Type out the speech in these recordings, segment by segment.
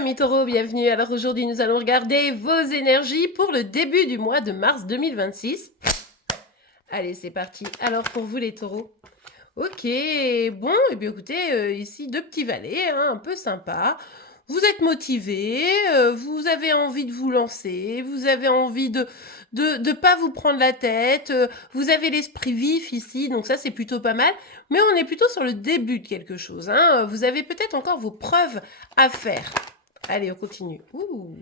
amis taureaux, bienvenue. Alors aujourd'hui nous allons regarder vos énergies pour le début du mois de mars 2026. Allez, c'est parti. Alors pour vous les taureaux. Ok, bon, et bien écoutez, ici deux petits valets, un peu sympa. Vous êtes motivés, vous avez envie de vous lancer, vous avez envie de pas vous prendre la tête, vous avez l'esprit vif ici, donc ça c'est plutôt pas mal. Mais on est plutôt sur le début de quelque chose, Vous avez peut-être encore vos preuves à faire. Allez, on continue. Ouh.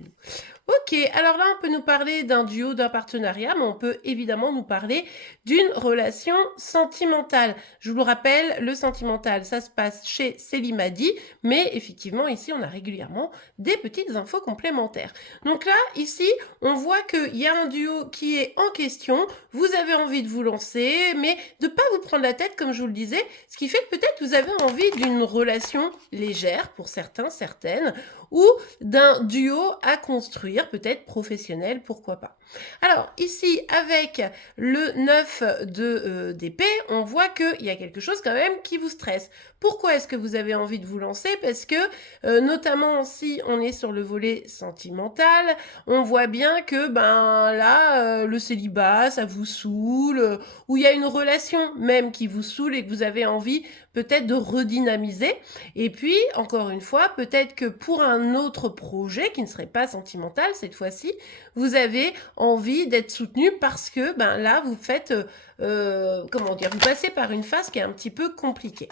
Ok, alors là, on peut nous parler d'un duo, d'un partenariat, mais on peut évidemment nous parler d'une relation sentimentale. Je vous le rappelle, le sentimental, ça se passe chez Célimadi, mais effectivement, ici, on a régulièrement des petites infos complémentaires. Donc là, ici, on voit qu'il y a un duo qui est en question, vous avez envie de vous lancer, mais de pas vous prendre la tête, comme je vous le disais, ce qui fait que peut-être vous avez envie d'une relation légère, pour certains, certaines, ou d'un duo à construire, peut-être professionnel, pourquoi pas. Alors ici, avec le 9 d'épée, on voit qu'il y a quelque chose quand même qui vous stresse. Pourquoi est-ce que vous avez envie de vous lancer? Parce que, notamment si on est sur le volet sentimental, on voit bien que là, le célibat, ça vous saoule, ou il y a une relation même qui vous saoule et que vous avez envie peut-être de redynamiser. Et puis, encore une fois, peut-être que pour un autre projet qui ne serait pas sentimental cette fois-ci, vous avez envie d'être soutenu parce que là, vous faites, vous passez par une phase qui est un petit peu compliquée.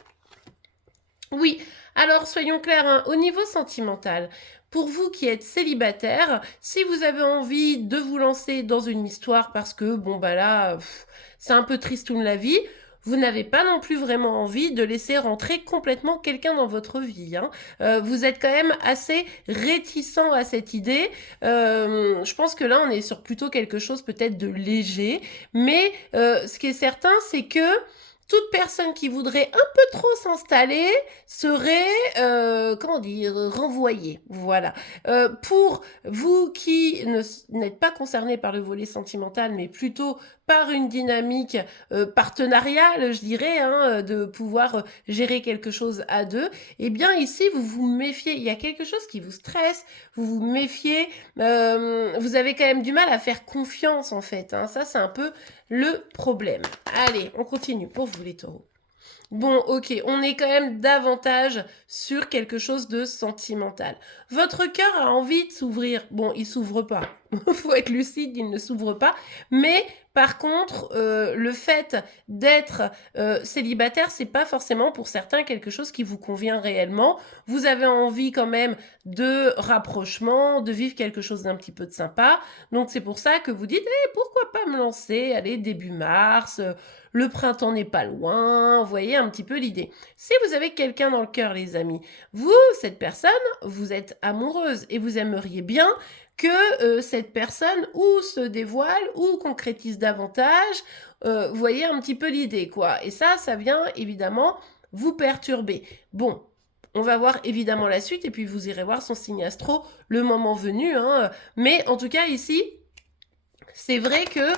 Oui, alors soyons clairs, au niveau sentimental, pour vous qui êtes célibataire, si vous avez envie de vous lancer dans une histoire parce que, c'est un peu tristoun la vie, vous n'avez pas non plus vraiment envie de laisser rentrer complètement quelqu'un dans votre vie. Vous êtes quand même assez réticent à cette idée. Je pense que là, on est sur plutôt quelque chose peut-être de léger. Mais ce qui est certain, c'est que toute personne qui voudrait un peu trop s'installer serait, renvoyée. Voilà. Pour vous qui n'êtes pas concerné par le volet sentimental, mais plutôt par une dynamique partenariale, je dirais, de pouvoir gérer quelque chose à deux, eh bien ici, vous vous méfiez. Il y a quelque chose qui vous stresse, vous vous méfiez, vous avez quand même du mal à faire confiance, en fait. Ça, c'est un peu le problème. Allez, on continue pour vous les taureaux. Bon, ok, on est quand même davantage sur quelque chose de sentimental. Votre cœur a envie de s'ouvrir. Bon, il s'ouvre pas. Faut être lucide, il ne s'ouvre pas. Mais par contre, le fait d'être célibataire, c'est pas forcément pour certains quelque chose qui vous convient réellement. Vous avez envie quand même de rapprochement, de vivre quelque chose d'un petit peu de sympa. Donc c'est pour ça que vous dites, pourquoi pas me lancer, allez, début mars, le printemps n'est pas loin, vous voyez un petit peu l'idée. Si vous avez quelqu'un dans le cœur, les amis, vous, cette personne, vous êtes amoureuse et vous aimeriez bien que cette personne ou se dévoile ou concrétise davantage, vous voyez un petit peu l'idée, quoi. Et ça vient évidemment vous perturber. Bon, on va voir évidemment la suite et puis vous irez voir son signe astro le moment venu. Mais en tout cas ici, c'est vrai que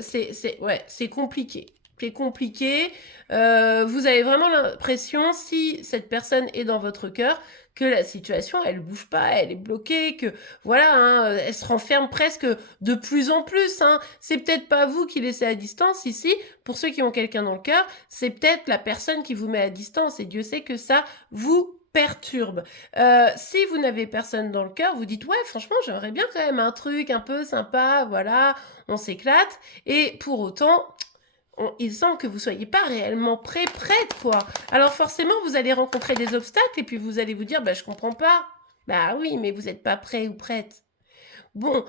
c'est compliqué. C'est compliqué. Vous avez vraiment l'impression, si cette personne est dans votre cœur, que la situation, elle bouge pas, elle est bloquée, que voilà, elle se renferme presque de plus en plus. C'est peut-être pas vous qui laissez à distance ici. Pour ceux qui ont quelqu'un dans le cœur, c'est peut-être la personne qui vous met à distance. Et Dieu sait que ça vous perturbe. Si vous n'avez personne dans le cœur, vous dites ouais, franchement, j'aimerais bien quand même un truc un peu sympa, voilà, on s'éclate. Et pour autant, il semble que vous soyez pas réellement prête, quoi. Alors forcément, vous allez rencontrer des obstacles et puis vous allez vous dire, je comprends pas. Bah oui, mais vous n'êtes pas prêt ou prête. Bon,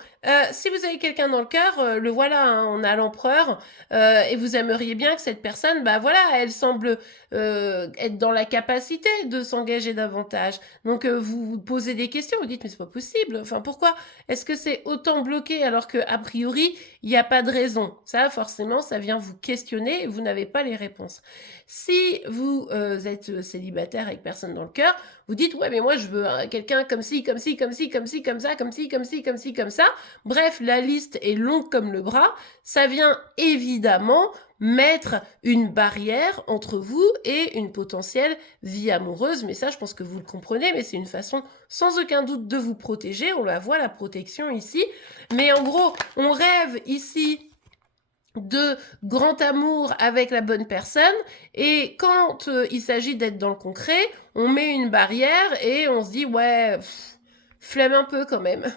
si vous avez quelqu'un dans le cœur, le voilà, on a l'empereur, et vous aimeriez bien que cette personne, elle semble être dans la capacité de s'engager davantage. Donc vous vous posez des questions, vous dites mais c'est pas possible. Enfin pourquoi est-ce que c'est autant bloqué alors que a priori il n'y a pas de raison? Ça forcément ça vient vous questionner et vous n'avez pas les réponses. Si vous êtes célibataire avec personne dans le cœur, vous dites ouais mais moi je veux quelqu'un comme ci, comme ci, comme ci, comme ci, comme ça, comme ci, comme ci, comme ci, comme ça. Bref, la liste est longue comme le bras. Ça vient évidemment mettre une barrière entre vous et une potentielle vie amoureuse. Mais ça, je pense que vous le comprenez, mais c'est une façon sans aucun doute de vous protéger. On la voit, la protection ici. Mais en gros, on rêve ici de grand amour avec la bonne personne, et quand il s'agit d'être dans le concret, on met une barrière et on se dit ouais, flemme un peu quand même.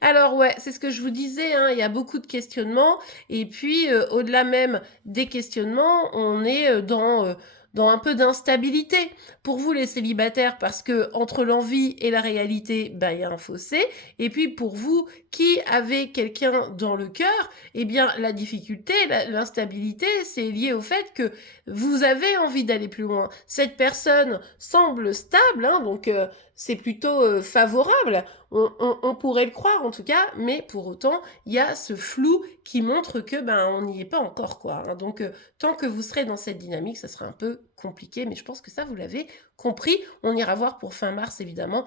Alors ouais, c'est ce que je vous disais, hein, il y a beaucoup de questionnements, et puis au-delà même des questionnements, on est dans un peu d'instabilité. Pour vous les célibataires, parce que entre l'envie et la réalité, ben, il y a un fossé, et puis pour vous qui avez quelqu'un dans le cœur, eh bien la difficulté, l'instabilité, c'est lié au fait que vous avez envie d'aller plus loin. Cette personne semble stable, hein, donc c'est plutôt favorable, on pourrait le croire en tout cas, mais pour autant, il y a ce flou qui montre que ben on n'y est pas encore, quoi. Hein. Donc tant que vous serez dans cette dynamique, ça sera un peu compliqué, mais je pense que ça vous l'avez compris. On ira voir pour fin mars évidemment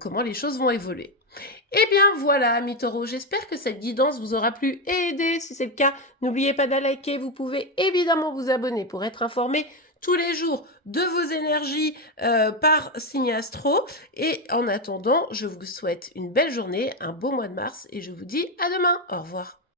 comment les choses vont évoluer. Eh bien voilà, amis taureaux, j'espère que cette guidance vous aura plu et aidé. Si c'est le cas, n'oubliez pas de la liker. Vous pouvez évidemment vous abonner pour être informé tous les jours de vos énergies par signe astro. Et en attendant, je vous souhaite une belle journée, un beau mois de mars, et je vous dis à demain. Au revoir.